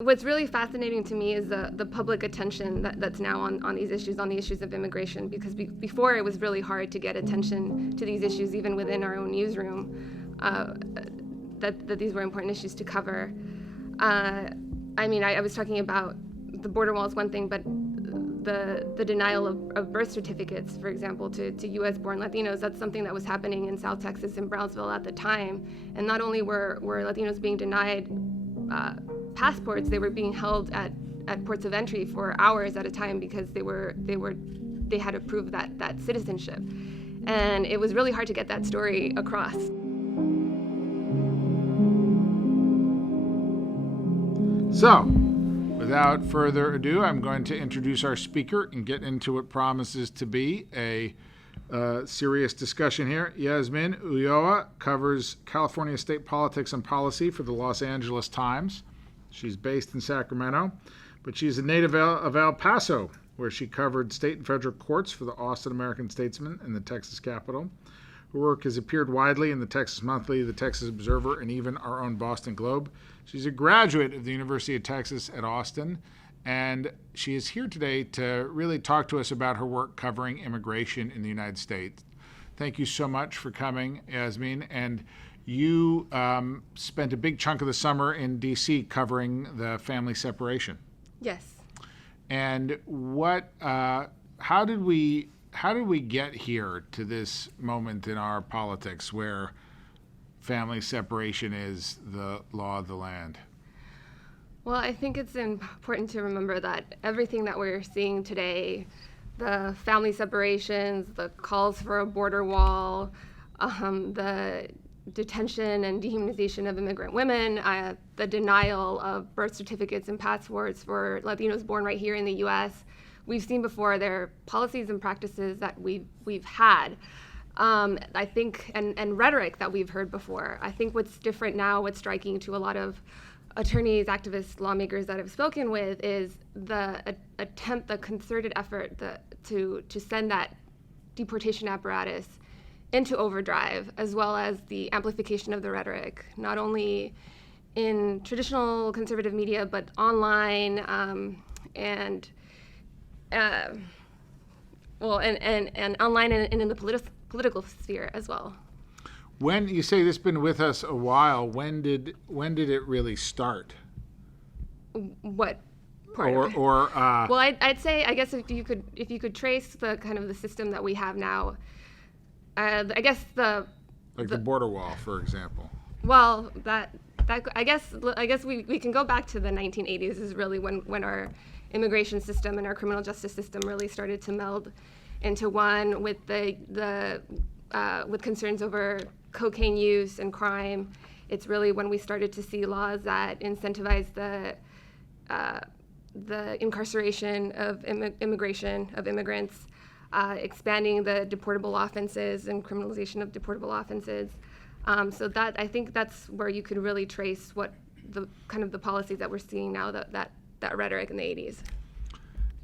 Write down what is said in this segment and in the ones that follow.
What's really fascinating to me is the public attention that's now on these issues, on the issues of immigration, because before it was really hard to get attention to these issues, even within our own newsroom, that these were important issues to cover. I was talking about the border wall is one thing, but the denial of birth certificates, for example, to U.S.-born Latinos, that's something that was happening in South Texas and Brownsville at the time. And not only were Latinos being denied passports, they were being held at ports of entry for hours at a time because they had to prove that citizenship. And it was really hard to get that story across. So, without further ado, I'm going to introduce our speaker and get into what promises to be a serious discussion here. Jazmine Ulloa covers California state politics and policy for the Los Angeles Times. She's based in Sacramento, but she's a native of El Paso, where she covered state and federal courts for the Austin American-Statesman and the Texas Capitol. Her work has appeared widely in the Texas Monthly, the Texas Observer, and even our own Boston Globe. She's a graduate of the University of Texas at Austin, and she is here today to really talk to us about her work covering immigration in the United States. Thank you so much for coming, Jazmine. And you spent a big chunk of the summer in D.C. covering the family separation. Yes. And how did we get here to this moment in our politics where family separation is the law of the land? Well, I think it's important to remember that everything that we're seeing today, the family separations, the calls for a border wall, the detention and dehumanization of immigrant women, the denial of birth certificates and passports for Latinos born right here in the U.S. We've seen before. There are policies and practices that we've had. I think, and rhetoric that we've heard before. I think what's different now, what's striking to a lot of attorneys, activists, lawmakers that I've spoken with is the attempt, the concerted effort to send that deportation apparatus into overdrive, as well as the amplification of the rhetoric, not only in traditional conservative media, but online and online and in the political sphere as well. When you say this has been with us a while, when did it really start? What part? Well, I'd say, I guess if you could trace the kind of the system that we have now, I guess the border wall, for example. Well, I guess we can go back to the 1980s is really when our immigration system and our criminal justice system really started to meld into one with with concerns over cocaine use and crime. It's really when we started to see laws that incentivize the incarceration of immigration of immigrants, expanding the deportable offenses and criminalization of deportable offenses. So that I think that's where you could really trace what the kind of the policies that we're seeing now, that rhetoric in the 80s.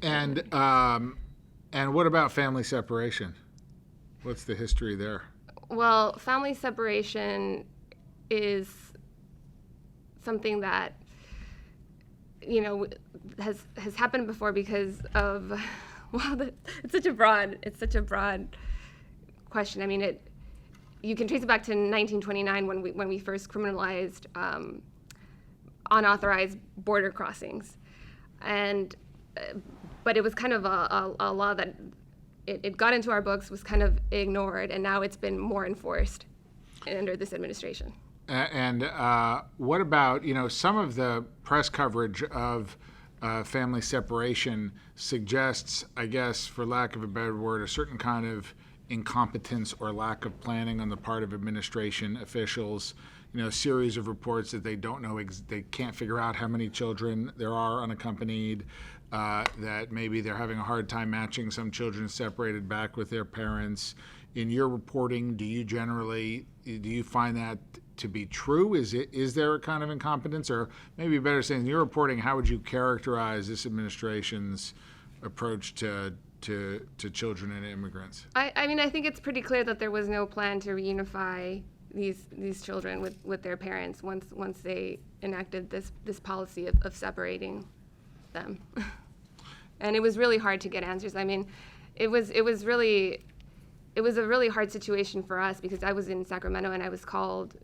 And what about family separation? What's the history there? Well, family separation is something that has happened before because of it's such a broad question. I mean, you can trace it back to 1929 when we first criminalized unauthorized border crossings, but it was kind of a law that it got into our books, was kind of ignored, and now it's been more enforced under this administration. And what about, some of the press coverage of family separation suggests, I guess, for lack of a better word, a certain kind of incompetence or lack of planning on the part of administration officials. A series of reports that they don't know, they can't figure out how many children there are unaccompanied, that maybe they're having a hard time matching some children separated back with their parents. In your reporting, do you find that to be true? Is there a kind of incompetence? Or maybe better saying, in your reporting, how would you characterize this administration's approach to children and immigrants? I mean, I think it's pretty clear that there was no plan to reunify these children with their parents once they enacted this policy of separating them. And it was really hard to get answers. I mean, it was a really hard situation for us because I was in Sacramento and I was called,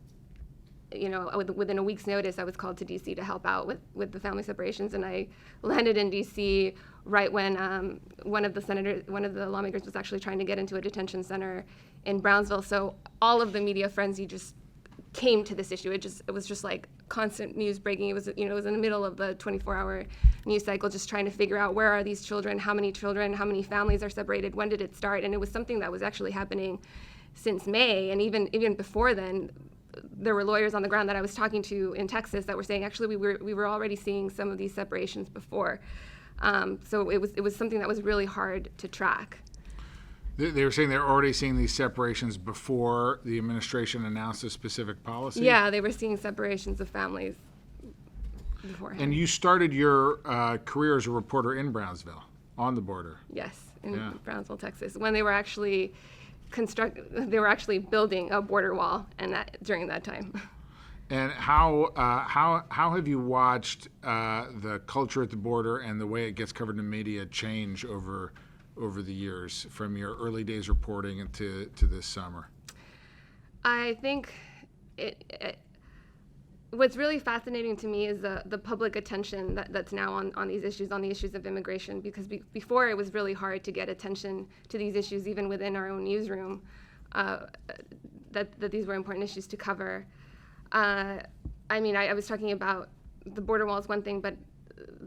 within a week's notice, I was called to DC to help out with the family separations, and I landed in DC right when one of the lawmakers was actually trying to get into a detention center in Brownsville. So all of the media frenzy just came to this issue. It was just like constant news breaking. It was in the middle of the 24-hour news cycle, just trying to figure out where are these children, how many families are separated, when did it start, and it was something that was actually happening since May, and even before then. There were lawyers on the ground that I was talking to in Texas that were saying actually we were already seeing some of these separations before, so it was something that was really hard to track. They were saying they're already seeing these separations before the administration announced a specific policy? Yeah, they were seeing separations of families beforehand. And you started your career as a reporter in Brownsville, on the border. Yes, in Brownsville, Texas, when they were actually building a border wall, and during that time. And how have you watched the culture at the border and the way it gets covered in media change over the years, from your early days reporting to this summer? I think what's really fascinating to me is the public attention that's now on these issues, on the issues of immigration, because before it was really hard to get attention to these issues, even within our own newsroom, that these were important issues to cover. I was talking about the border wall is one thing, but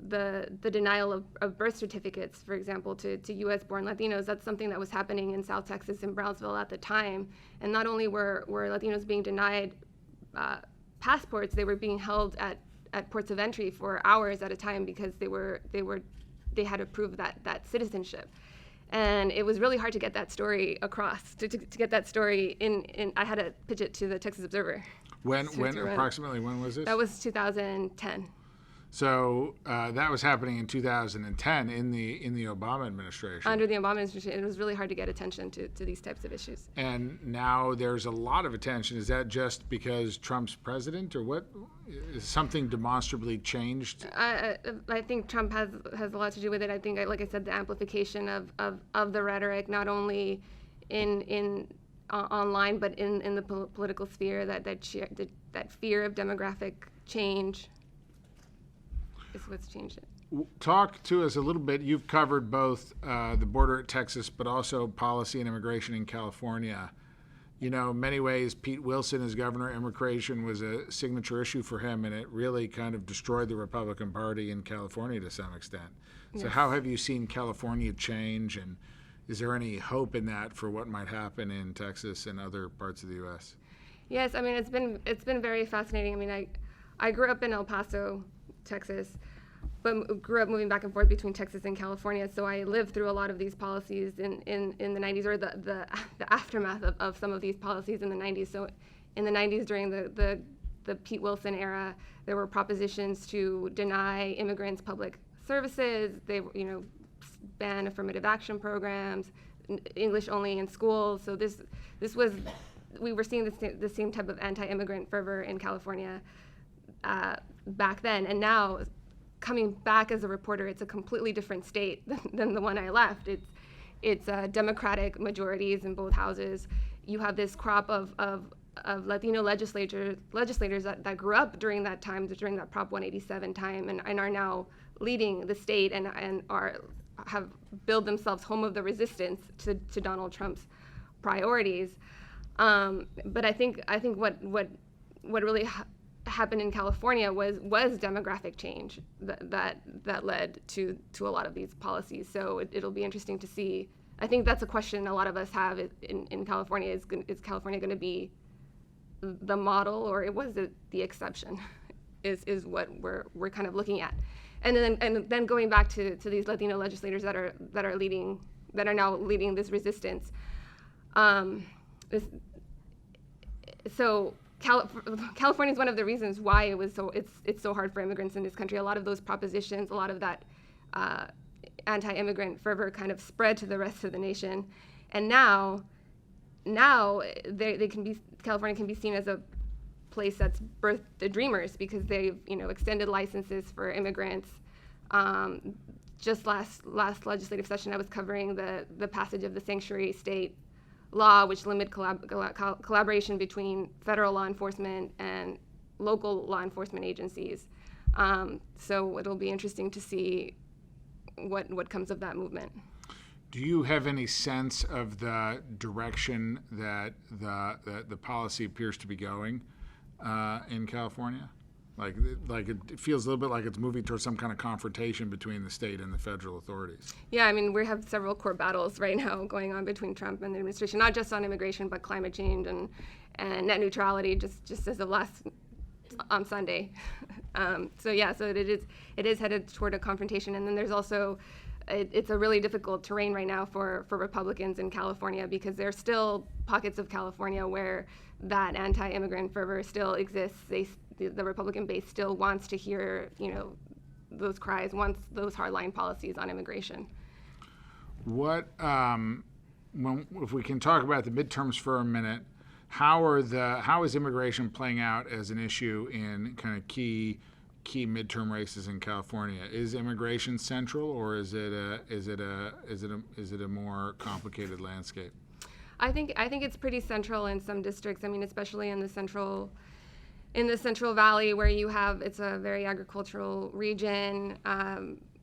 the denial of birth certificates, for example, to U.S.-born Latinos, that's something that was happening in South Texas and Brownsville at the time. And not only were Latinos being denied passports, they were being held at ports of entry for hours at a time because they had to prove that citizenship. And it was really hard to get that story across, to get that story in. I had to pitch it to the Texas Observer. Approximately when was this? That was 2010. So that was happening in 2010 in the Obama administration. Under the Obama administration, it was really hard to get attention to these types of issues. And now there's a lot of attention. Is that just because Trump's president, or what? Is something demonstrably changed? I think Trump has a lot to do with it. I think, like I said, the amplification of the rhetoric, not only in online, but in the political sphere, that fear of demographic change is what's changed it. Talk to us a little bit. You've covered both the border at Texas, but also policy and immigration in California. In many ways, Pete Wilson as governor, immigration was a signature issue for him, and it really kind of destroyed the Republican Party in California to some extent. Yes. So how have you seen California change, and is there any hope in that for what might happen in Texas and other parts of the U.S.? Yes, it's been very fascinating. I grew up in El Paso, Texas, but grew up moving back and forth between Texas and California. So I lived through a lot of these policies in the 90s, or the aftermath of some of these policies in the 90s. So in the 90s, during the Pete Wilson era, there were propositions to deny immigrants public services. They ban affirmative action programs, English only in schools. So we were seeing the same type of anti-immigrant fervor in California back then, and now coming back as a reporter, it's a completely different state than the one I left. It's Democratic majorities in both houses. You have this crop of Latino legislators that grew up during that time, during that Prop 187 time, and are now leading the state and have built themselves home of the resistance to Donald Trump's priorities. But I think what really happened in California was demographic change that led to a lot of these policies. So it'll be interesting to see. I think that's a question a lot of us have in California. Is California going to be the model, or was it the exception? Is what we're kind of looking at. And then going back to these Latino legislators that are now leading this resistance. California is one of the reasons why it's so hard for immigrants in this country. A lot of those propositions, a lot of that anti-immigrant fervor kind of spread to the rest of the nation. And now now they can be California can be seen as a place that's birthed the dreamers because they've extended licenses for immigrants. Just last legislative session, I was covering the passage of the sanctuary state law, which limit collaboration between federal law enforcement and local law enforcement agencies. So it'll be interesting to see what comes of that movement. Do you have any sense of the direction that the policy appears to be going in California? Like it feels a little bit like it's moving towards some kind of confrontation between the state and the federal authorities. Yeah, I mean, we have several core battles right now going on between Trump and the administration, not just on immigration, but climate change and net neutrality, just as of on Sunday. So it is headed toward a confrontation. And then there's also, it's a really difficult terrain right now for Republicans in California because there's still pockets of California where that anti-immigrant fervor still exists. The Republican base still wants to hear, those cries, wants those hardline policies on immigration. What, if we can talk about the midterms for a minute, how is immigration playing out as an issue in kind of key midterm races in California? Is immigration central, or is it a more complicated landscape? I think it's pretty central in some districts. I mean, especially in the Central Valley, where it's a very agricultural region.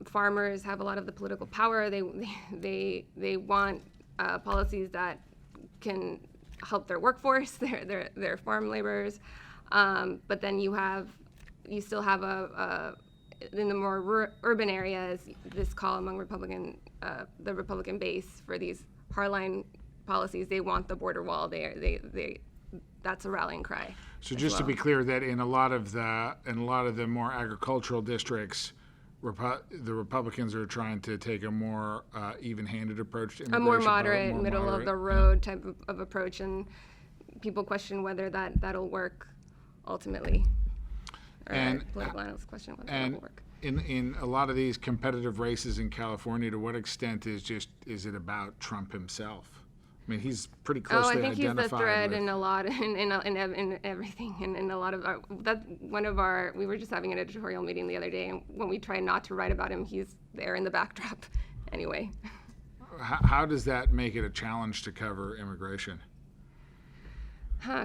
Farmers have a lot of the political power. They want policies that can help their workforce, their farm laborers. But then you still have in the more urban areas, this call among the Republican base for these hardline policies. They want the border wall. That's a rallying cry. So just to be clear, that in a lot of the more agricultural districts, the Republicans are trying to take a more even-handed approach to immigration. A more moderate, middle-of-the-road type of approach, and people question whether that'll work ultimately. Or political analysts question whether that'll work. In a lot of these competitive races in California, to what extent is it about Trump himself? I mean, he's pretty closely identified. I think he's the thread in a lot, in everything, and in a lot of we were just having an editorial meeting the other day, and when we try not to write about him, he's there in the backdrop anyway. How does that make it a challenge to cover immigration?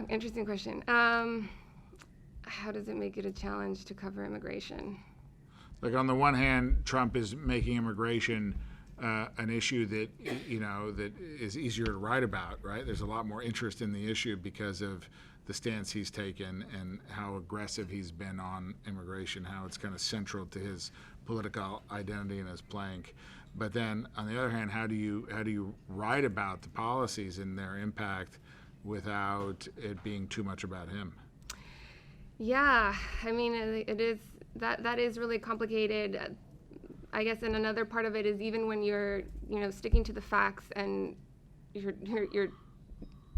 Interesting question. How does it make it a challenge to cover immigration? Like, on the one hand, Trump is making immigration an issue that that is easier to write about, right? There's a lot more interest in the issue because of the stance he's taken and how aggressive he's been on immigration, how it's kind of central to his political identity and his plank. But then, on the other hand, how do you write about the policies and their impact without it being too much about him? Yeah, I mean, it is that is really complicated. I guess, and another part of it is even when you're, sticking to the facts and you're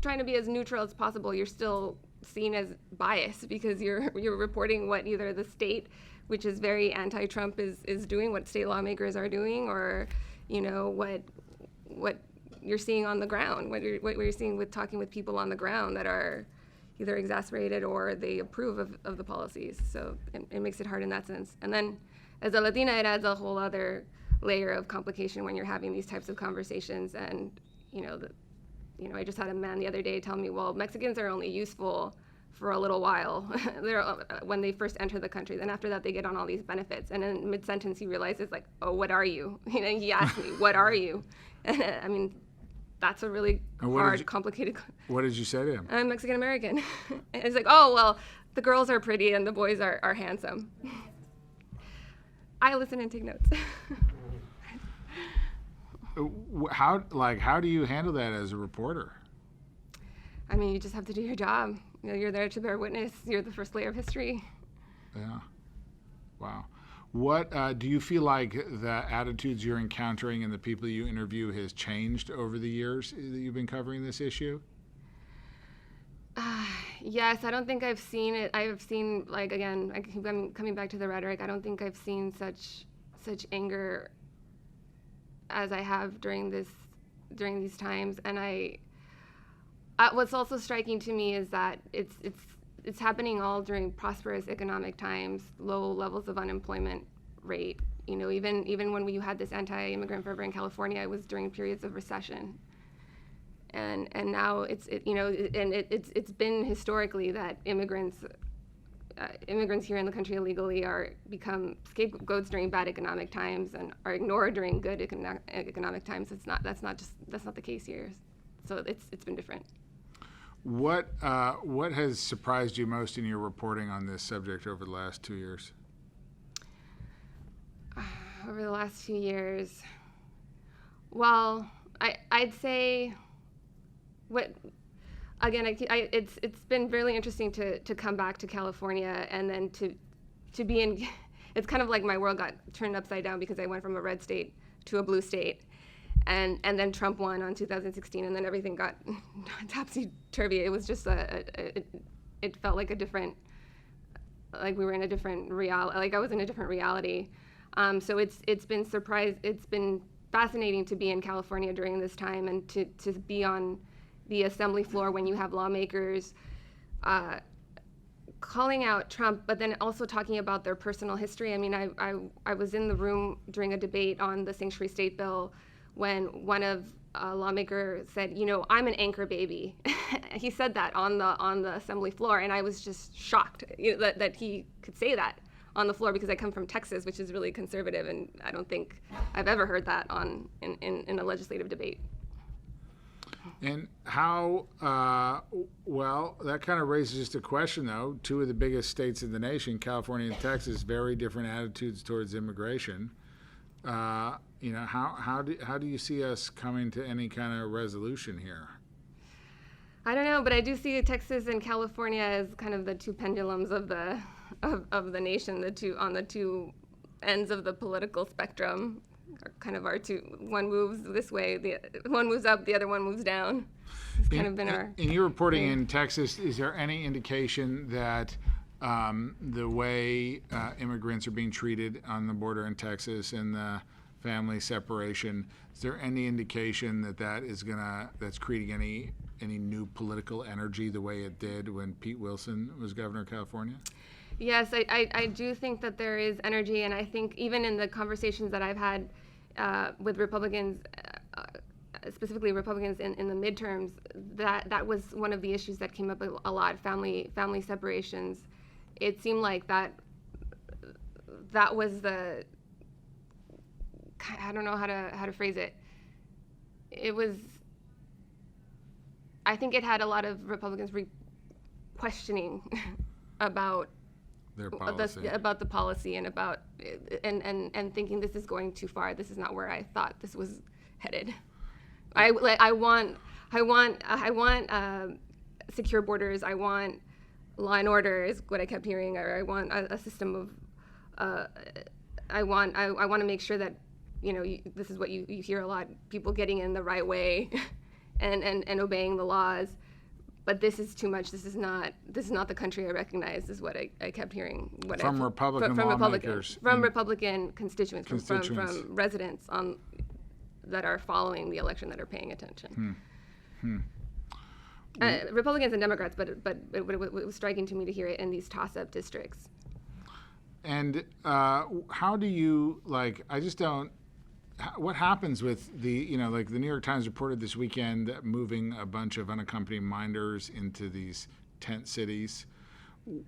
trying to be as neutral as possible, you're still seen as biased because you're reporting what either the state, which is very anti-Trump, is doing, what state lawmakers are doing, or what you're seeing on the ground, what you're seeing with talking with people on the ground that are either exasperated or they approve of the policies. So it makes it hard in that sense. And then, as a Latina, it adds a whole other layer of complication when you're having these types of conversations. And, I just had a man the other day tell me, well, Mexicans are only useful for a little while when they first enter the country. Then after that, they get on all these benefits. And in mid-sentence, he realizes, like, oh, what are you? He asked me, what are you? And I mean, that's a really hard, complicated. What did you say to him? I'm Mexican American. And he's like, oh, well, the girls are pretty and the boys are handsome. I listen and take notes. How do you handle that as a reporter? I mean, you just have to do your job. You're there to bear witness. You're the first layer of history. Yeah. Wow. What do you feel like the attitudes you're encountering and the people you interview has changed over the years that you've been covering this issue? Yes, I don't think I've seen it. I have seen, like, again, I'm coming back to the rhetoric. I don't think I've seen such anger as I have during these times. And What's also striking to me is that it's happening all during prosperous economic times, low levels of unemployment rate. Even when we had this anti-immigrant fervor in California, it was during periods of recession. And now it's been historically that immigrants here in the country illegally become scapegoats during bad economic times and are ignored during good economic times. That's not the case here. So it's been different. What has surprised you most in your reporting on this subject over the last 2 years? Over the last 2 years, well, I'd say it's been really interesting to come back to California and then to be in. It's kind of like my world got turned upside down because I went from a red state to a blue state, and then Trump won on 2016, and then everything got topsy-turvy. It was just it felt like like we were in a different reality. Like I was in a different reality. So it's been fascinating to be in California during this time and to be on the assembly floor when you have lawmakers calling out Trump, but then also talking about their personal history. I mean, I was in the room during a debate on the Sanctuary State bill when one of lawmaker said, I'm an anchor baby. He said that on the assembly floor, and I was just shocked that he could say that on the floor, because I come from Texas, which is really conservative, and I don't think I've ever heard that in a legislative debate. And how, well, that kind of raises just a question, though. Two of the biggest states in the nation, California and Texas, very different attitudes towards immigration. How do you see us coming to any kind of resolution here? I don't know, but I do see Texas and California as kind of the two pendulums of the nation, on the two ends of the political spectrum. Kind of our two. One moves this way, one moves up, the other one moves down. It's kind of been our. In your reporting in Texas, is there any indication that the way immigrants are being treated on the border in Texas and the family separation, is there any indication that's creating any new political energy the way it did when Pete Wilson was governor of California? Yes, I do think that there is energy, and I think even in the conversations that I've had with Republicans, specifically Republicans in the midterms, that was one of the issues that came up a lot, family separations. It seemed like that was the, I don't know how to phrase it. It was, I think it had a lot of Republicans questioning about their policy. About the policy and about and thinking this is going too far. This is not where I thought this was headed. I want secure borders. I want law and order is what I kept hearing. Or I want a system of. I want to make sure that this is what you hear a lot: people getting in the right way, and obeying the laws. But this is too much. This is not the country I recognize, is what I kept hearing. From Republican lawmakers. From Republican constituents. From residents that are following the election, that are paying attention. Republicans and Democrats, but it was striking to me to hear it in these toss-up districts. And how do you, I just don't, what happens with the New York Times reported this weekend that moving a bunch of unaccompanied minors into these tent cities?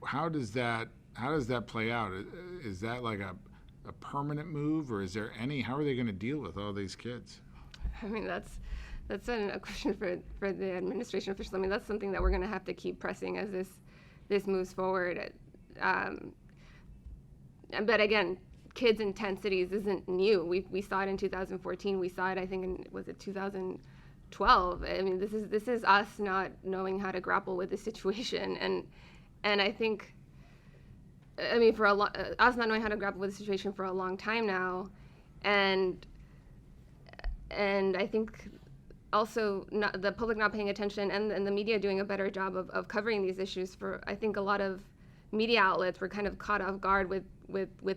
How does that play out? Is that like a permanent move, or is there how are they going to deal with all these kids? I mean, that's a question for the administration officials. I mean, that's something that we're going to have to keep pressing as this moves forward. But again, kids in tent cities isn't new. We saw it in 2014. We saw it, I think, was it 2012? I mean, this is us not knowing how to grapple with the situation, and I think, I mean, for us not knowing how to grapple with the situation for a long time now, and I think also the public not paying attention and the media doing a better job of covering these issues. I think a lot of media outlets were kind of caught off guard with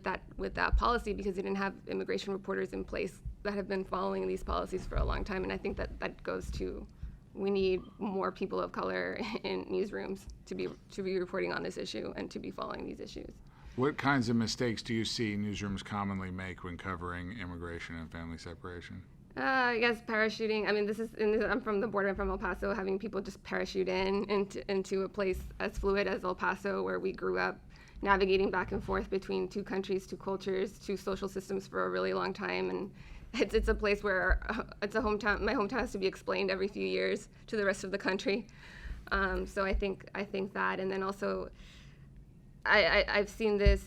that policy because they didn't have immigration reporters in place that have been following these policies for a long time, and I think that goes to we need more people of color in newsrooms to be reporting on this issue and to be following these issues. What kinds of mistakes do you see newsrooms commonly make when covering immigration and family separation? I guess parachuting. I mean, I'm from the border, I'm from El Paso, having people just parachute into a place as fluid as El Paso, where we grew up, navigating back and forth between two countries, two cultures, two social systems for a really long time. And it's a place where it's a hometown. My hometown has to be explained every few years to the rest of the country. So I think that, and then also, I've seen this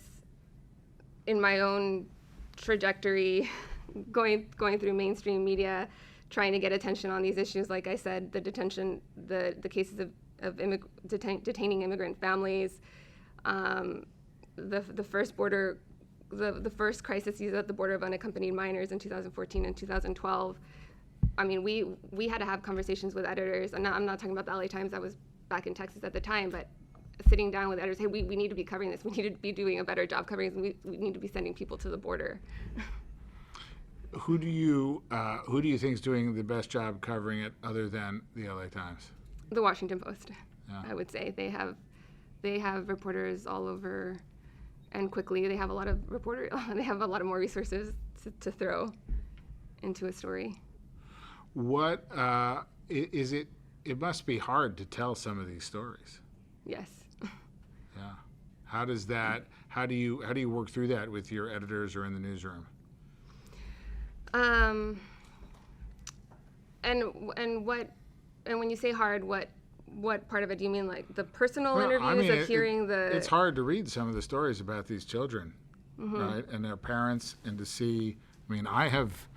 in my own trajectory, going through mainstream media, trying to get attention on these issues. Like I said, the detention, the cases of detaining immigrant families, the first crisis at the border of unaccompanied minors in 2014 and 2012. I mean, we had to have conversations with editors. I'm not talking about the LA Times. I was back in Texas at the time, but sitting down with editors, hey, we need to be covering this. We need to be doing a better job covering this. We need to be sending people to the border. Who do you think is doing the best job covering it, other than the LA Times? The Washington Post, Yeah. I would say. They have reporters all over, and quickly they have a lot of they have a lot of more resources to throw into a story. What is it? It must be hard to tell some of these stories. Yes. Yeah. How do you work through that with your editors or in the newsroom? And when you say hard, what part of it do you mean? Like the personal interviews of hearing the? It's hard to read some of the stories about these children, right, and their parents, and to see. I mean, I have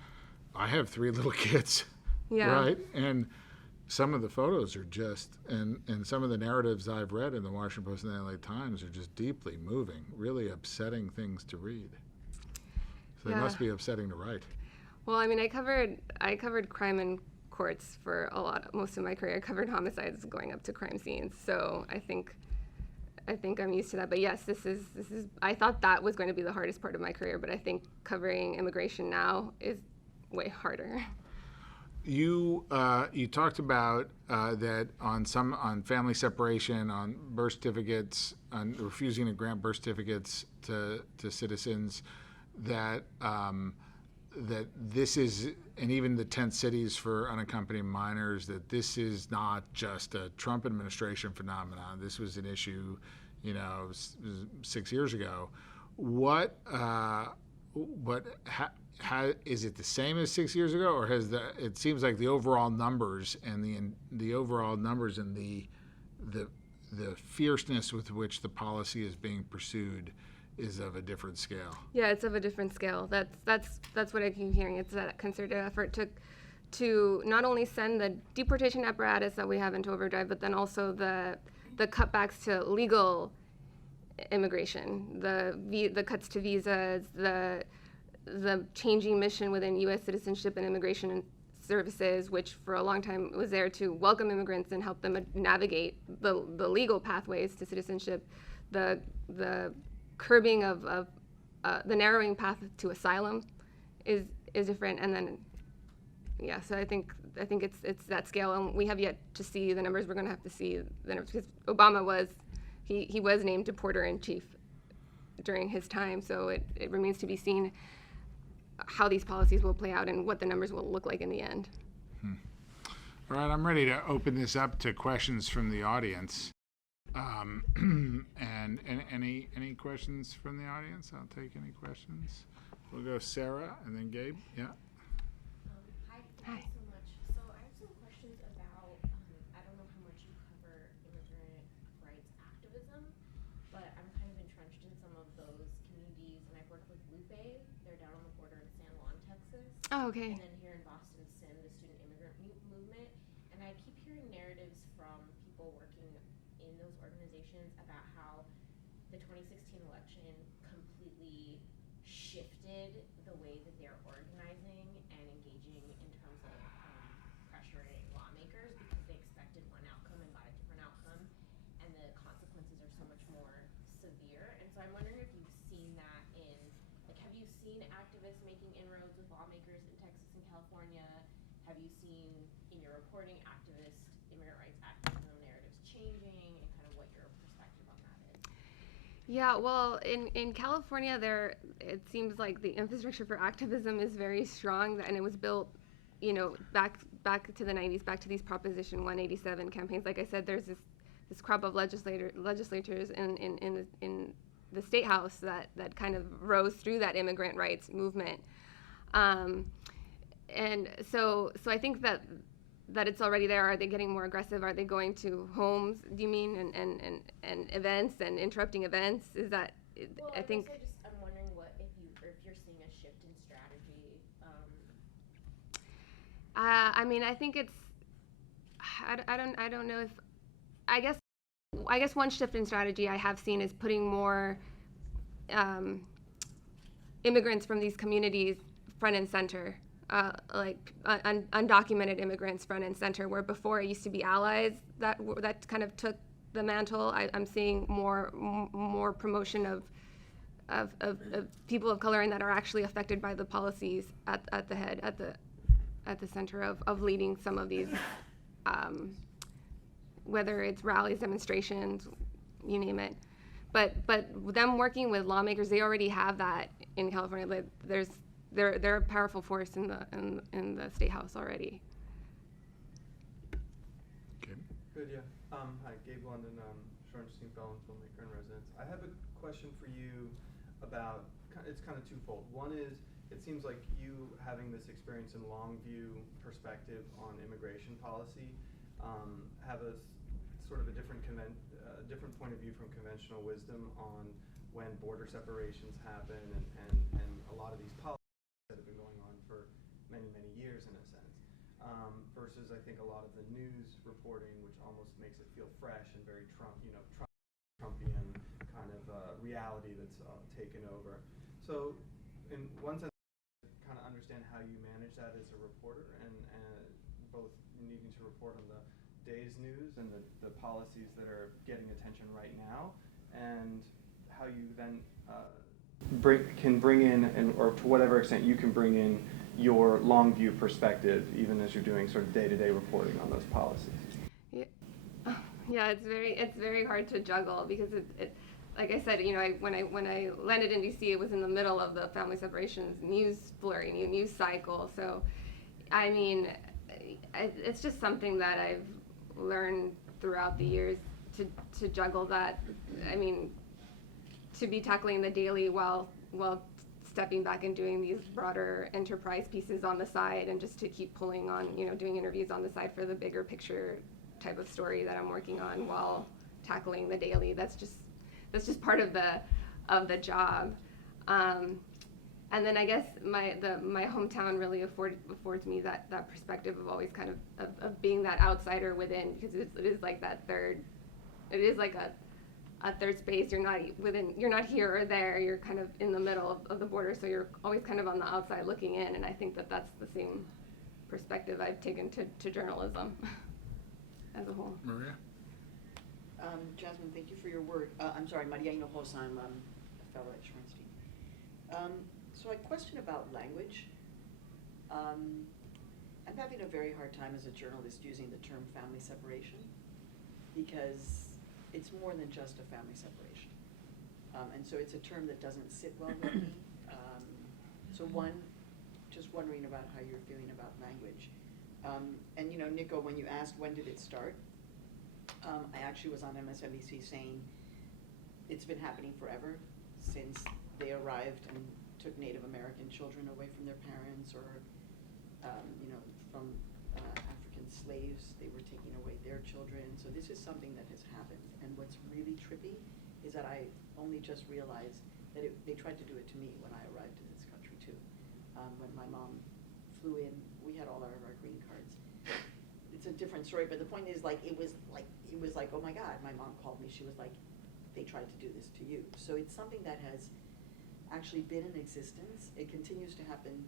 3 little kids, right, and some of the photos are just, and some of the narratives I've read in the Washington Post and the LA Times are just deeply moving, really upsetting things to read. So they must be upsetting to write. Well, I mean, I covered crime in courts for most of my career. I covered homicides going up to crime scenes, so I think I'm used to that. But yes, this is. I thought that was going to be the hardest part of my career, but I think covering immigration now is way harder. You talked about that on family separation, on birth certificates, on refusing to grant birth certificates to citizens, that this is, and even the 10 cities for unaccompanied minors, that this is not just a Trump administration phenomenon. This was an issue, 6 years ago. How is it the same as 6 years ago, or it seems like the overall numbers and the fierceness with which the policy is being pursued is of a different scale? Yeah, it's of a different scale. That's what I keep hearing. It's that concerted effort to not only send the deportation apparatus that we have into overdrive, but then also the cutbacks to legal immigration, the cuts to visas, the changing mission within U.S. citizenship and immigration services, which for a long time was there to welcome immigrants and help them navigate the legal pathways to citizenship, the curbing of the narrowing path to asylum is different. And then, so I think it's that scale, and we have yet to see the numbers. We're going to have to see the numbers, because Obama was named deporter in chief during his time, so it remains to be seen how these policies will play out and what the numbers will look like in the end. All right, I'm ready to open this up to questions from the audience. And any questions from the audience? I'll take any questions. We'll go Sarah and then Gabe. Yeah. Hi. Thank you so much. So I have some questions about, I don't know how much you cover immigrant rights activism, but I'm kind of entrenched in some of those communities, and I've worked with Lupe. They're down on the border in San Juan, Texas. Oh, okay. And then here in Boston, SIN, the student immigrant movement. And I keep hearing narratives from people working in those organizations about how the 2016 election completely shifted the way that they're organizing and engaging in terms of pressuring lawmakers, because they expected one outcome and got a different outcome, and the consequences are so much more severe. And so I'm wondering if you've seen that have you seen activists making inroads with lawmakers in Texas and California? Have you seen in your reporting, activist, immigrant rights activism narratives changing, and kind of what your perspective on that is? Yeah, well, in California, it seems like the infrastructure for activism is very strong, and it was built, back to the 90s, back to these Proposition 187 campaigns. Like I said, there's this crop of legislators in the state house that kind of rose through that immigrant rights movement, and so I think that it's already there. Are they getting more aggressive? Are they going to homes, do you mean, and events and interrupting events? Is that, Well, I think... I'm wondering if you're seeing a shift in strategy. I mean, I think it's, I don't know if, I guess one shift in strategy I have seen is putting more immigrants from these communities front and center. Undocumented immigrants front and center, where before it used to be allies that kind of took the mantle. I'm seeing more promotion of people of color and that are actually affected by the policies at the center of leading some of these, whether it's rallies, demonstrations, you name it. But them working with lawmakers, they already have that in California. They're a powerful force in the state house already. Okay. Good, yeah. Hi, Gabe London, Shorenstein fellow and filmmaker in residence. I have a question for you about, it's kind of twofold. One is, it seems like you having this experience in long view perspective on immigration policy have a sort of a different point of view from conventional wisdom on when border separations happen and a lot of these policies that have been going on for many, many years in a sense, versus I think a lot of the news reporting, which almost makes it feel fresh and very Trumpian kind of reality that's taken over. So in one sense, kind of understand how you manage that as a reporter and both needing to report on the day's news and the policies that are getting attention right now, and how you then can bring in, or to whatever extent you can bring in your long view perspective, even as you're doing sort of day-to-day reporting on those policies. Yeah, it's very hard to juggle because it like I said, when I landed in DC, it was in the middle of the family separations news flurry, news cycle. So, I mean, it's just something that I've learned throughout the years to juggle that. I mean, to be tackling the daily while stepping back and doing these broader enterprise pieces on the side, and just to keep pulling on, doing interviews on the side for the bigger picture type of story that I'm working on while tackling the daily. That's just part of the job. And then I guess my hometown really affords me that perspective of always kind of being that outsider within, because it is like that third, it is like a third space. You're not here or there. You're kind of in the middle of the border, so you're always kind of on the outside looking in. And I think that that's the same perspective I've taken to journalism as a whole. Maria? Jazmine, thank you for your work. I'm sorry, Maria Hinojosa, I'm a fellow at Shorenstein. So I question about language. I'm having a very hard time as a journalist using the term family separation, because it's more than just a family separation. And so it's a term that doesn't sit well with me. So just wondering about how you're feeling about language. And Nico, when you asked when did it start, I actually was on MSNBC saying it's been happening forever, since they arrived and took Native American children away from their parents, or from African slaves, they were taking away their children. So this is something that has happened. And what's really trippy is that I only just realized that they tried to do it to me when I arrived in this country too. When my mom flew in, we had all our green cards. It's a different story, but the point is, it was like, oh my God, my mom called me. She was like, they tried to do this to you. So it's something that has actually been in existence. It continues to happen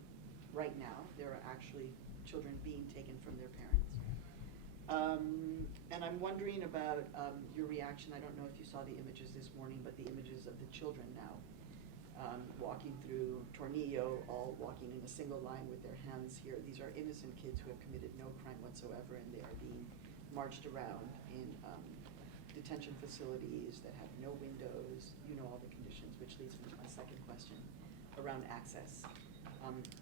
right now. There are actually children being taken from their parents. And I'm wondering about your reaction. I don't know if you saw the images this morning, but the images of the children now walking through Tornillo, all walking in a single line with their hands here. These are innocent kids who have committed no crime whatsoever, and they are being marched around in detention facilities that have no windows. You know all the conditions, which leads me to my second question around access.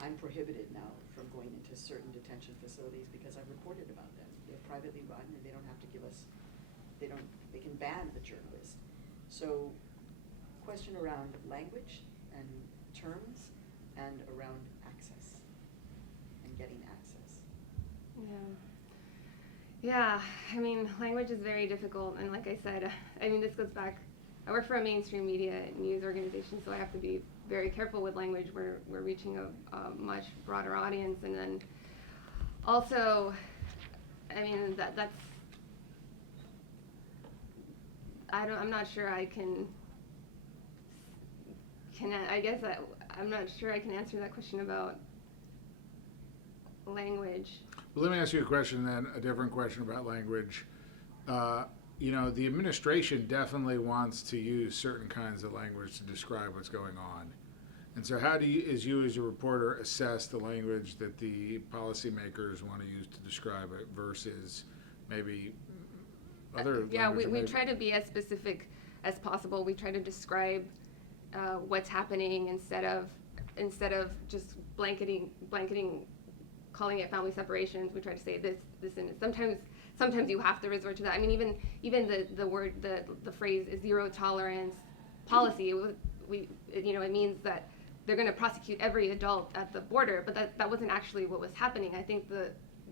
I'm prohibited now from going into certain detention facilities because I've reported about them. They're privately run and they don't have to give us, they can ban the journalist. So, question around language and terms and around access and getting access. Yeah, I mean, language is very difficult, and like I said, I mean, this goes back, I work for a mainstream media news organization, so I have to be very careful with language. We're reaching a much broader audience, and then also, I mean, that's, I'm not sure I can I guess I'm not sure I can answer that question about language. Well, let me ask you a question then, a different question about language. You know, the administration definitely wants to use certain kinds of language to describe what's going on. And so how do you, as a reporter, assess the language that the policymakers want to use to describe it versus maybe other yeah, language? we try to be as specific as possible. We try to describe what's happening instead of just blanketing, calling it family separations. We try to say this, and sometimes you have to resort to that. I mean, even the word, the phrase zero tolerance policy. It means that they're going to prosecute every adult at the border, but that wasn't actually what was happening. I think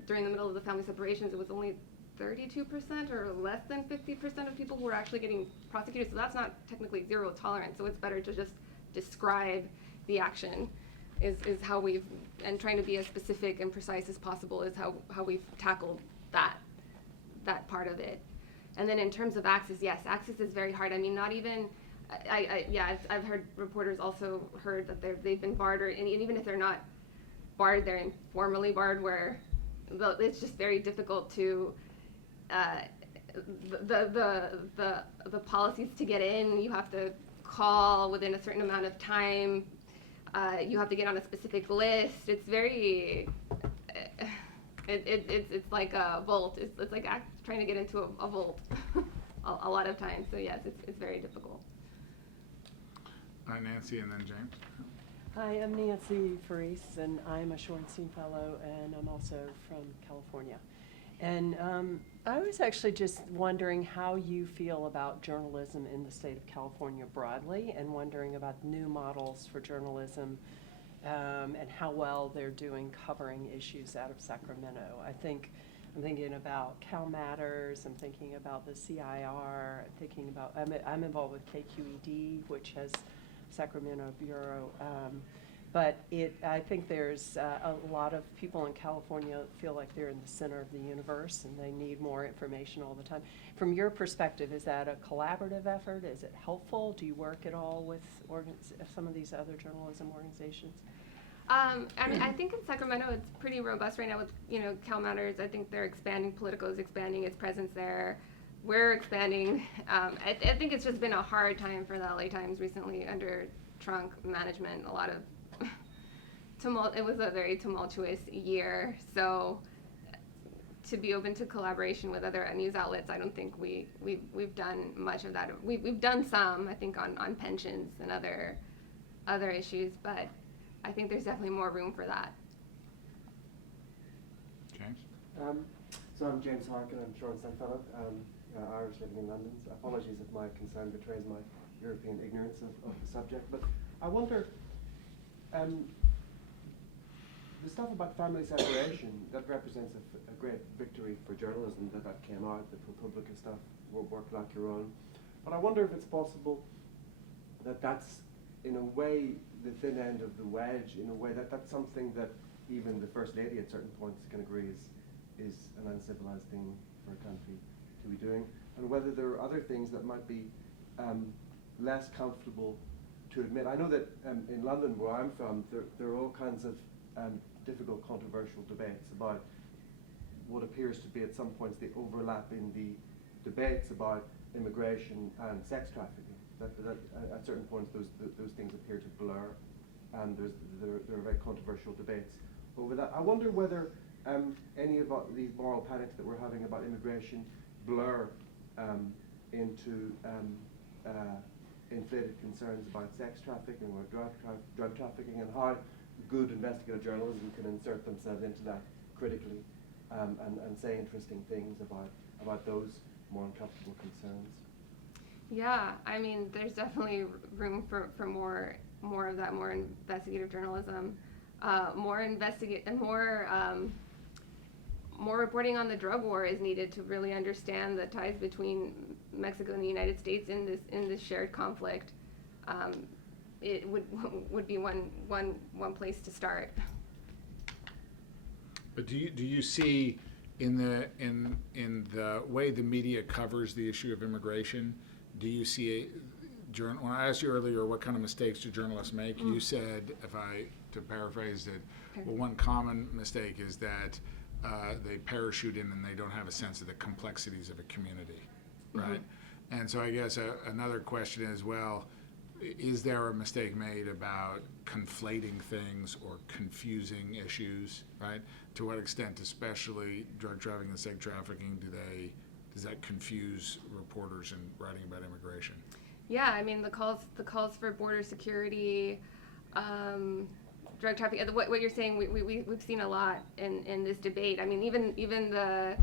during the middle of the family separations, it was only 32% or less than 50% of people who were actually getting prosecuted. So that's not technically zero tolerance. So it's better to just describe the action is how we've, and trying to be as specific and precise as possible is how we've tackled that part of it. And then in terms of access, yes, access is very hard. I mean, not even, I've heard reporters also heard that they've been barred, and even if they're not barred, they're informally barred, where it's just very difficult to, the policies to get in. You have to call within a certain amount of time. You have to get on a specific list. It's very, it's like a vault. It's like trying to get into a vault a lot of times. So yes, it's very difficult. Nancy and then James. Hi, I'm Nancy Faris, and I'm a Shorenstein Fellow, and I'm also from California. And I was actually just wondering how you feel about journalism in the state of California broadly, and wondering about new models for journalism and how well they're doing covering issues out of Sacramento. I'm thinking about Cal Matters, I'm thinking about the CIR, I'm thinking about, I'm involved with KQED, which has Sacramento Bureau. But I think there's a lot of people in California feel like they're in the center of the universe and they need more information all the time. From your perspective, is that a collaborative effort? Is it helpful? Do you work at all with some of these other journalism organizations? I mean, I think in Sacramento it's pretty robust right now with, Cal Matters. I think they're expanding, Politico is expanding its presence there. We're expanding. I think it's just been a hard time for the LA Times recently under Trump management. A lot of it was a very tumultuous year. So to be open to collaboration with other news outlets, I don't think we've done much of that. We've done some, I think, on pensions and other issues, but I think there's definitely more room for that. James? So I'm James Harkin, I'm Shorenstein Fellow, Irish living in London. So apologies if my concern betrays my European ignorance of the subject, but I wonder, the stuff about family separation, that represents a great victory for journalism that came out, the ProPublica stuff worked like your own. But I wonder if it's possible that that's, in a way, the thin end of the wedge, in a way that's something that even the First Lady at certain points can agree is an uncivilized thing for a country to be doing, and whether there are other things that might be less comfortable to admit. I know that in London, where I'm from, there are all kinds of difficult, controversial debates about what appears to be at some points the overlap in the debates about immigration and sex trafficking. that at certain points those things appear to blur, and there are very controversial debates over that. I wonder whether any of these moral panics that we're having about immigration blur into inflated concerns about sex trafficking or drug trafficking, and how good investigative journalism can insert themselves into that critically, and say interesting things about those more uncomfortable concerns. Yeah, I mean, there's definitely room for more of that, more investigative journalism, more reporting on the drug war is needed to really understand the ties between Mexico and the United States in this shared conflict. It would be one place to start. But do you see in the way the media covers the issue of immigration, do you see when I asked you earlier what kind of mistakes do journalists make, you said, to paraphrase it, well, one common mistake is that they parachute in and they don't have a sense of the complexities of a community, right? Mm-hmm. And so I guess another question is, well, is there a mistake made about conflating things or confusing issues, right? To what extent, especially drug trafficking and sex trafficking, does that confuse reporters in writing about immigration? Yeah, I mean the calls for border security, drug trafficking. What you're saying, we've seen a lot in this debate. I mean, even the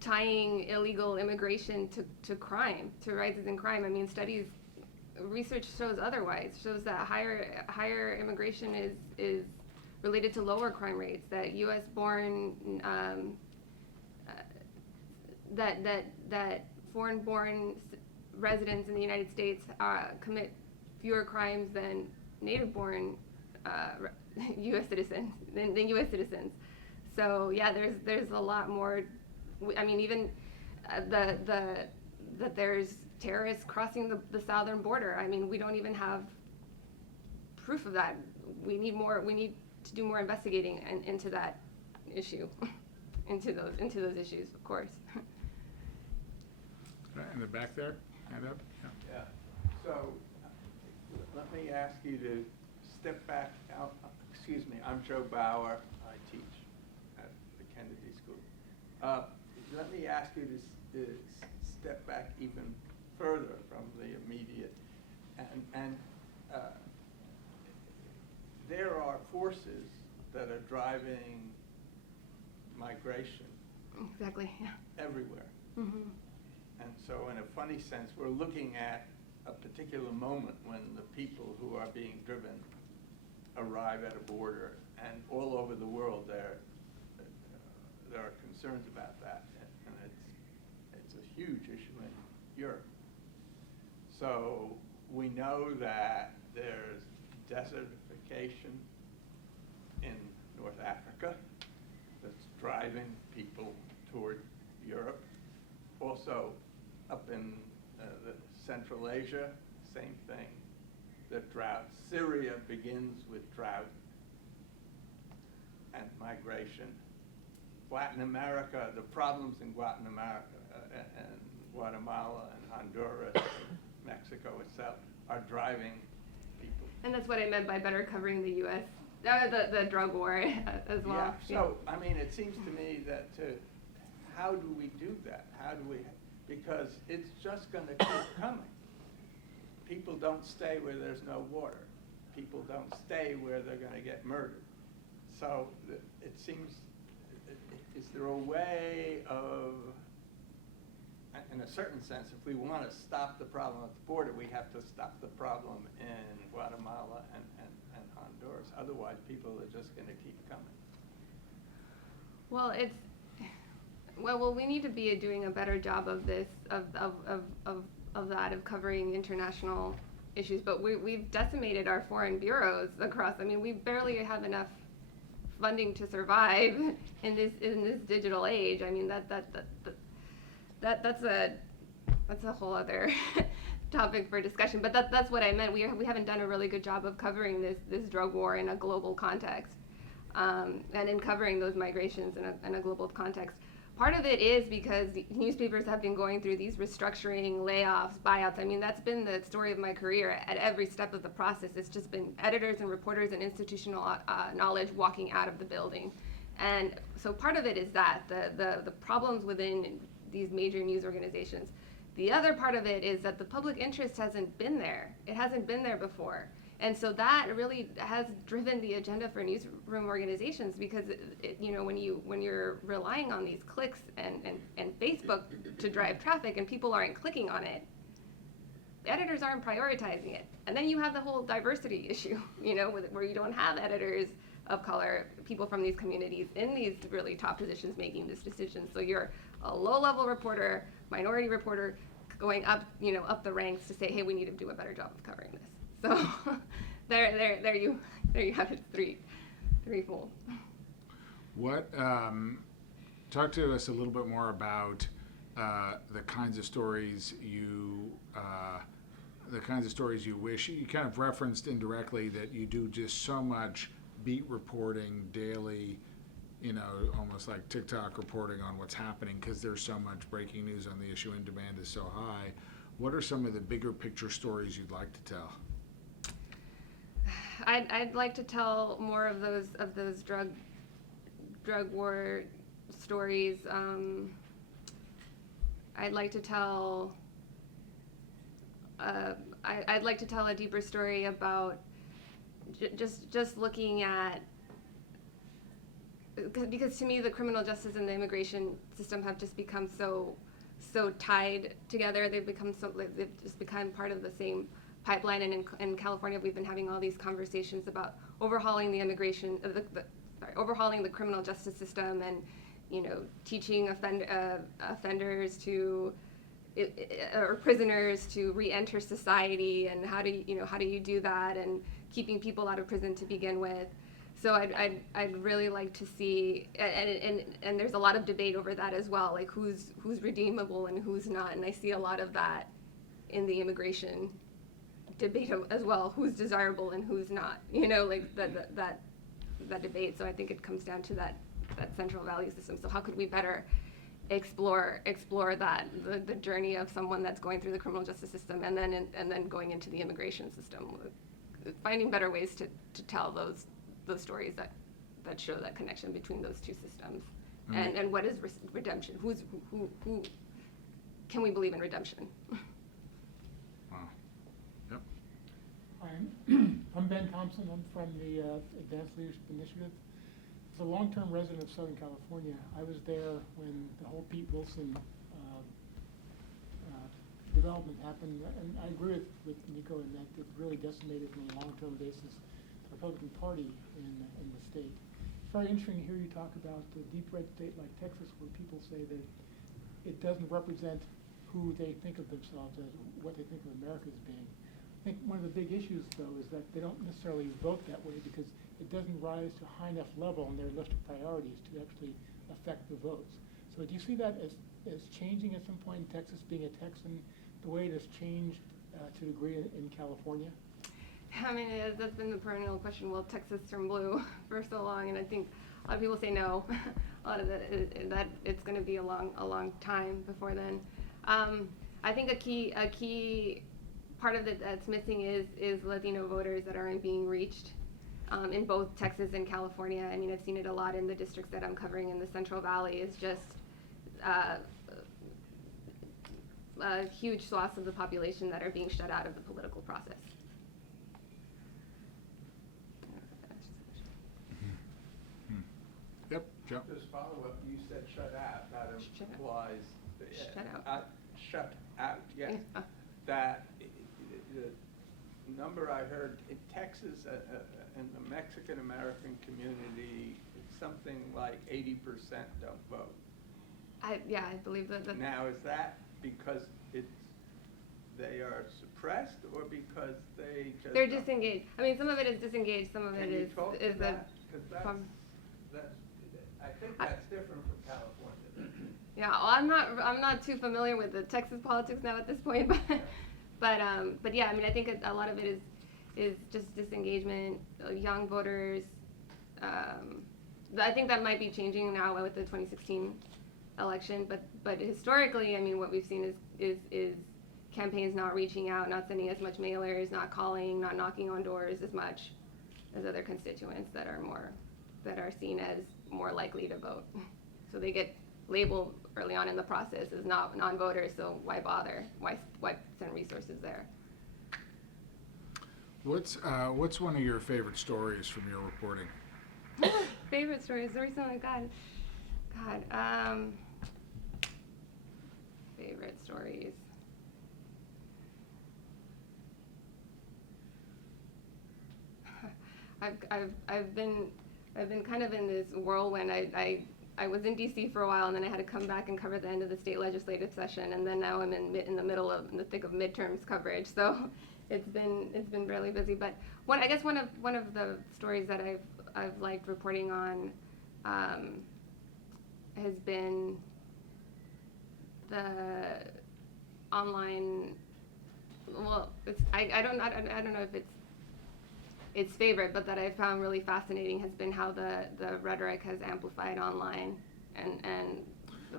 tying illegal immigration to crime, to rises in crime. I mean, research shows otherwise. Shows that higher immigration is related to lower crime rates. That U.S. born that foreign-born residents in the United States commit fewer crimes than native-born U.S. citizens than U.S. citizens. So yeah, there's a lot more. I mean, even that there's terrorists crossing the southern border. I mean, we don't even have proof of that. We need to do more investigating into that issue, into those issues, of course. In the back there, hand up. Yeah. So let me ask you to step back out. Excuse me, I'm Joe Bauer. I teach at the Kennedy School. Let me ask you to step back even further from the immediate. And there are forces that are driving migration. Exactly, yeah. Everywhere. Mm-hmm. And so in a funny sense, we're looking at a particular moment when the people who are being driven arrive at a border, and all over the world there are concerns about that, and it's a huge issue in Europe. So we know that there's desertification in North Africa that's driving people toward Europe. Also, up in the Central Asia, same thing. The drought. Syria begins with drought and migration. Latin America, the problems in Latin America and Guatemala and Honduras, and Mexico itself, are driving people. And that's what I meant by better covering the U.S. The drug war as well. Yeah. So I mean, it seems to me that how do we do that? How do we? Because it's just going to keep coming. People don't stay where there's no water. People don't stay where they're going to get murdered. So it seems, is there a way of, in a certain sense, if we want to stop the problem at the border, we have to stop the problem in Guatemala and Honduras. Otherwise, people are just going to keep coming. Well, we need to be doing a better job of this, of covering international issues. But we've decimated our foreign bureaus across. I mean, we barely have enough funding to survive in this digital age. I mean, that's a whole other topic for discussion. But that's what I meant. We haven't done a really good job of covering this drug war in a global context, and in covering those migrations in a global context. part of it is because newspapers have been going through these restructuring, layoffs, buyouts. I mean, that's been the story of my career at every step of the process. It's just been editors and reporters and institutional knowledge walking out of the building. And so part of it is that, the problems within these major news organizations. The other part of it is that the public interest hasn't been there. It hasn't been there before. And so that really has driven the agenda for newsroom organizations, because when you're relying on these clicks and Facebook to drive traffic and people aren't clicking on it, editors aren't prioritizing it. And then you have the whole diversity issue, where you don't have editors of color, people from these communities in these really top positions making this decision. So you're a low-level reporter, minority reporter, going up, up the ranks to say, hey, we need to do a better job of covering this. So there you have it, threefold. What? Talk to us a little bit more about the kinds of stories you wish. You kind of referenced indirectly that you do just so much beat reporting daily, almost like TikTok reporting on what's happening because there's so much breaking news on the issue and demand is so high. What are some of the bigger picture stories you'd like to tell? I'd like to tell more of those drug war stories. I'd like to tell a deeper story about just looking at, because to me the criminal justice and the immigration system have just become so tied together. They've just become part of the same pipeline. And in California, we've been having all these conversations about overhauling the overhauling the criminal justice system, and teaching offenders to or prisoners to re-enter society, and how do you do that, and keeping people out of prison to begin with. So I'd really like to see, and there's a lot of debate over that as well, like who's redeemable and who's not, and I see a lot of that in the immigration debate as well, who's desirable and who's not, like that debate. So I think it comes down to that central value system. So how could we better explore that, the journey of someone that's going through the criminal justice system and then going into the immigration system, finding better ways to tell those stories that show that connection between those two systems. Mm-hmm. and what is redemption? Who can we believe in redemption? I'm Ben Thompson. I'm from the Advanced Leadership Initiative. As a long-term resident of Southern California, I was there when the whole Pete Wilson development happened, and I agree with Nico in that it really decimated on a long-term basis the Republican Party in the state. It's very interesting to hear you talk about the deep red state like Texas, where people say that it doesn't represent who they think of themselves as, what they think of America as being. I think one of the big issues, though, is that they don't necessarily vote that way because it doesn't rise to a high enough level on their list of priorities to actually affect the votes. So do you see that as changing at some point in Texas, being a Texan, the way it has changed to a degree in California? I mean, that's been the perennial question. Will Texas turn blue for so long? And I think a lot of people say no. A lot of that it's going to be a long time before then. I think a key part of it that's missing is Latino voters that aren't being reached in both Texas and California. I mean, I've seen it a lot in the districts that I'm covering in the Central Valley. It's just huge swaths of the population that are being shut out of the political process. Yep, Joe. Just follow up, you said shut out, that implies. Shut out. Shut out, yes. Yeah. That the number I heard in Texas, in the Mexican-American community, it's something like 80% don't vote. I believe that. Now, is that because they are suppressed, or because they just They're disengaged. I mean, some of it is disengaged, some of it is that? Because I think that's different from California. Yeah, well, I'm not too familiar with the Texas politics now at this point, but yeah, I mean, I think a lot of it is just disengagement, young voters. I think that might be changing now with the 2016 election. But historically, I mean, what we've seen is campaigns not reaching out, not sending as much mailers, not calling, not knocking on doors as much as other constituents that are seen as more likely to vote. So they get labeled early on in the process as non-voters. So why bother? Why send resources there? What's one of your favorite stories from your reporting? Favorite stories recently? God. Favorite stories. I've been kind of in this whirlwind. I was in DC for a while, and then I had to come back and cover the end of the state legislative session, and then now I'm in the thick of midterms coverage. So it's been really busy. But one of the stories that I've liked reporting on has been the online. Well, I don't know if its favorite, but that I found really fascinating has been how the rhetoric has amplified online and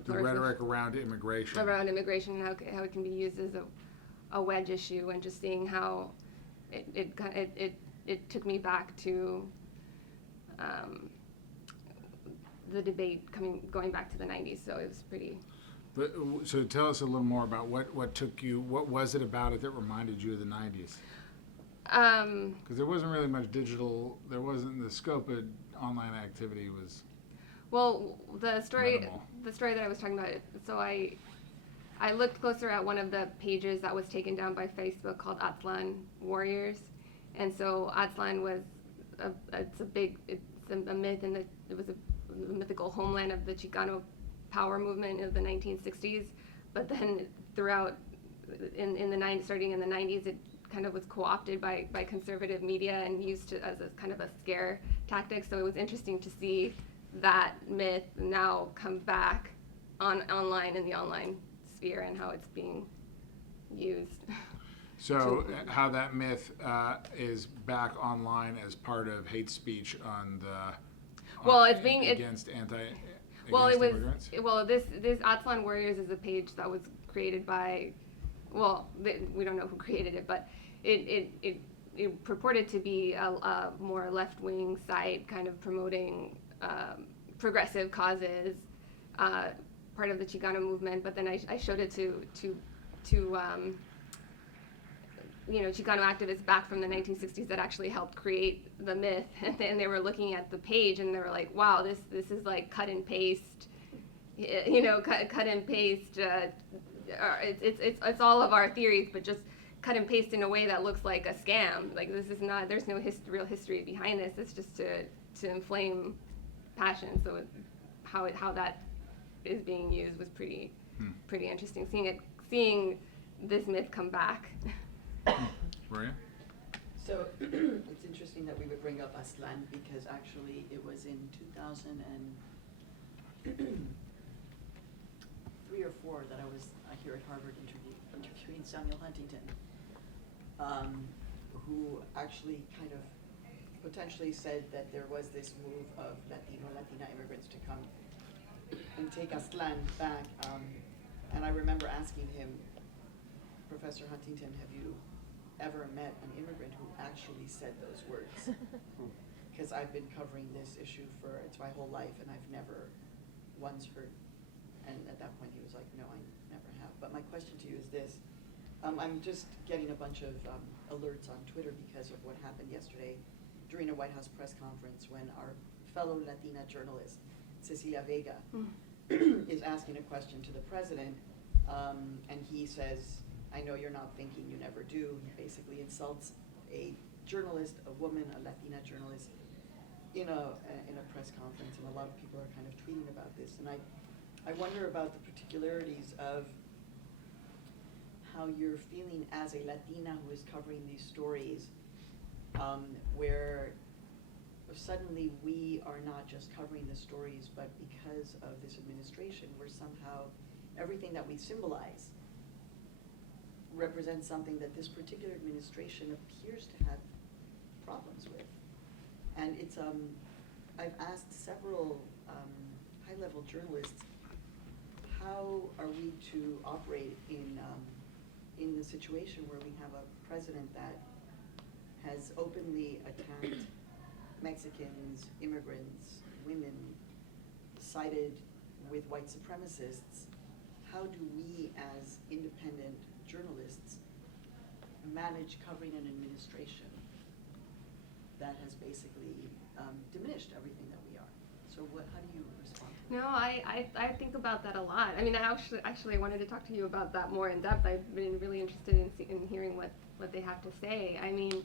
the rhetoric around immigration. Around immigration, and how it can be used as a wedge issue, and just seeing how it took me back to the debate going back to the 90s. So it was pretty. But so tell us a little more about what was it about it that reminded you of the 90s? Because there wasn't really much digital. There wasn't the scope of online activity was. Well, the story minimal. that I was talking about. So I looked closer at one of the pages that was taken down by Facebook called Aztlan Warriors, and so Aztlan was it's a myth, and it was a mythical homeland of the Chicano power movement of the 1960s. But then throughout in the 90s, starting in the 90s, it kind of was co-opted by conservative media and used as a kind of a scare tactic. So it was interesting to see that myth now come back online in the online sphere and how it's being used. So how that myth is back online as part of hate speech on the against immigrants? This Aztlan Warriors is a page that was created by, we don't know who created it, but it purported to be a more left-wing site, kind of promoting progressive causes, part of the Chicano movement. But then I showed it to Chicano activists back from the 1960s that actually helped create the myth, and they were looking at the page and they were like, "Wow, this is like cut and paste, cut and paste. It's all of our theories, but just cut and paste in a way that looks like a scam. Like this is not. There's no real history behind this. It's just to inflame passion. So how that is being used was pretty interesting. Seeing this myth come back." Maria? So it's interesting that we would bring up Aztlan because actually it was in 2003 or 4 that I was here at Harvard interviewing Samuel Huntington, who actually kind of potentially said that there was this move of Latina immigrants to come and take Aztlan back. And I remember asking him, Professor Huntington, have you ever met an immigrant who actually said those words? Because I've been covering this issue it's my whole life, and I've never once heard. And at that point, he was like, "No, I never have." But my question to you is this: I'm just getting a bunch of alerts on Twitter because of what happened yesterday during a White House press conference when our fellow Latina journalist Cecilia Vega is asking a question to the president, and he says, "I know you're not thinking, you never do." He basically insults a journalist, a woman, a Latina journalist, in a press conference, and a lot of people are kind of tweeting about this. And I wonder about the particularities of how you're feeling as a Latina who is covering these stories, where suddenly we are not just covering the stories, but because of this administration, we're somehow, everything that we symbolize represents something that this particular administration appears to have problems with. And it's, I've asked several high-level journalists how are we to operate in the situation where we have a president that has openly attacked Mexicans, immigrants, women, sided with white supremacists? How do we, as independent journalists, manage covering an administration that has basically diminished everything that we are? So how do you respond to that? No, I think about that a lot. I mean, I actually wanted to talk to you about that more in depth. I've been really interested in hearing what they have to say. I mean,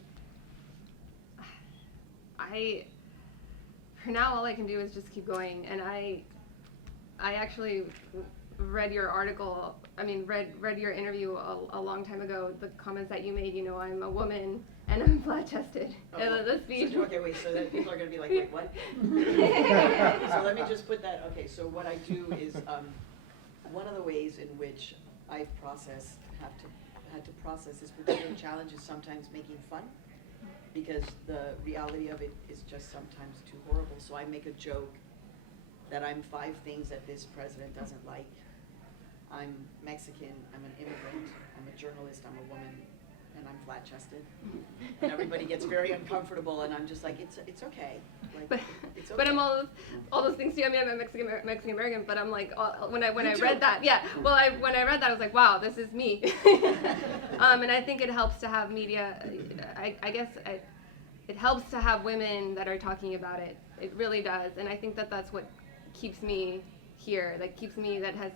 for now, all I can do is just keep going. And I actually read your article, read your interview a long time ago, the comments that you made, I'm a woman and I'm flat-chested. Oh, The speech. So, okay, wait, so that people are gonna be like, wait, what? So let me just put that, okay, so what I do is, one of the ways in which I had to process this particular challenge is sometimes making fun, because the reality of it is just sometimes too horrible. So I make a joke that I'm 5 things that this president doesn't like. I'm Mexican, I'm an immigrant, I'm a journalist, I'm a woman, and I'm flat-chested. And everybody gets very uncomfortable, and I'm just like, it's okay. Like, it's okay. But I'm all those things too. I mean, I'm a Mexican American, but I'm like, when I read that, yeah. Well, when I read that, I was like, wow, this is me. And I think it helps to have media. I guess it helps to have women that are talking about it. It really does, and I think that that's what keeps me here. That keeps me. That has.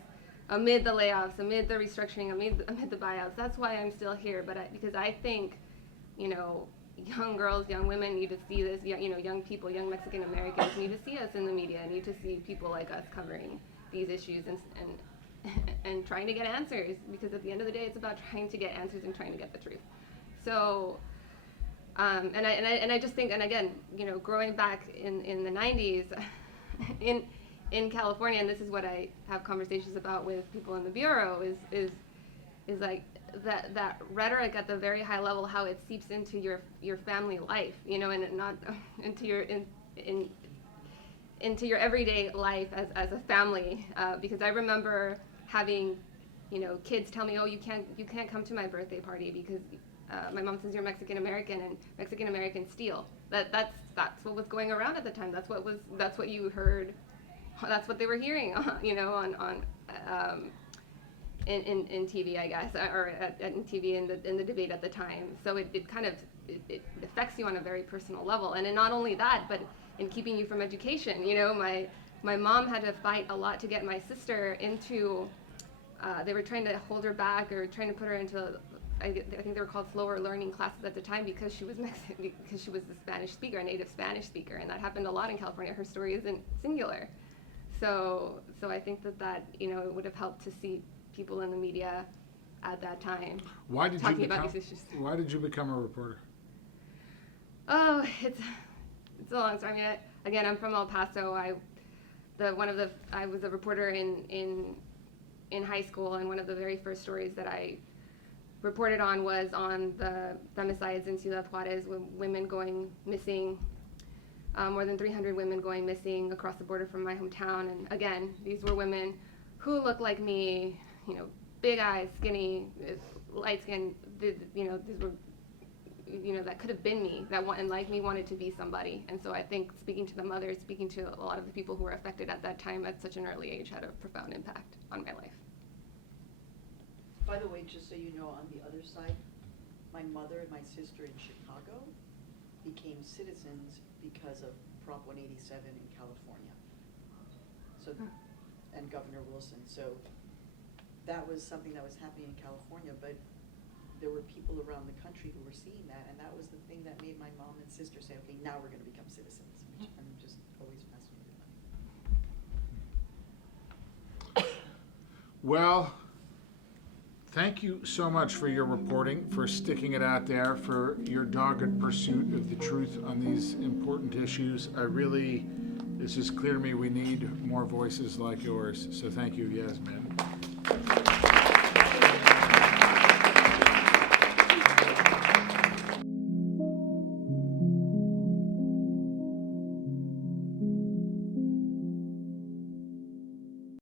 Amid the layoffs, amid the restructuring, amid the buyouts, that's why I'm still here. But because I think, young girls, young women need to see this. Young people, young Mexican Americans need to see us in the media. Need to see people like us covering these issues and trying to get answers. Because at the end of the day, it's about trying to get answers and trying to get the truth. So, and I just think, and again, growing back in the '90s, in California, and this is what I have conversations about with people in the bureau, is like that rhetoric at the very high level, how it seeps into your family life, and not into your everyday life as a family. Because I remember having, kids tell me, oh, you can't come to my birthday party because my mom says you're Mexican American and Mexican Americans steal. That's what was going around at the time. That's what you heard. That's what they were hearing, on in TV, I guess, or in TV in the debate at the time. So it kind of it affects you on a very personal level, and not only that, but in keeping you from education. My mom had to fight a lot to get my sister into. They were trying to hold her back or trying to put her into. I think they were called slower learning classes at the time because she was Mexican, because she was a Spanish speaker, a native Spanish speaker, and that happened a lot in California. Her story isn't singular. So I think that it would have helped to see people in the media at that time talking about these issues. Why did you become a reporter? Oh, it's a long story. I mean, I'm from El Paso. I was a reporter in high school, and one of the very first stories that I reported on was on the femicides in Ciudad Juarez, with women going missing. More than 300 women going missing across the border from my hometown. And again, these were women who looked like me, big eyes, skinny, light skin. These were, that could have been me, and like me wanted to be somebody. And so I think speaking to the mothers, speaking to a lot of the people who were affected at that time at such an early age had a profound impact on my life. By the way, just so you know, on the other side, my mother and my sister in Chicago became citizens because of Prop 187 in California. So, and Governor Wilson. So that was something that was happening in California, but there were people around the country who were seeing that, and that was the thing that made my mom and sister say, okay, now we're going to become citizens, which I'm just always fascinated by. Well, thank you so much for your reporting, for sticking it out there, for your dogged pursuit of the truth on these important issues. It's just clear to me we need more voices like yours. So thank you, Jazmine.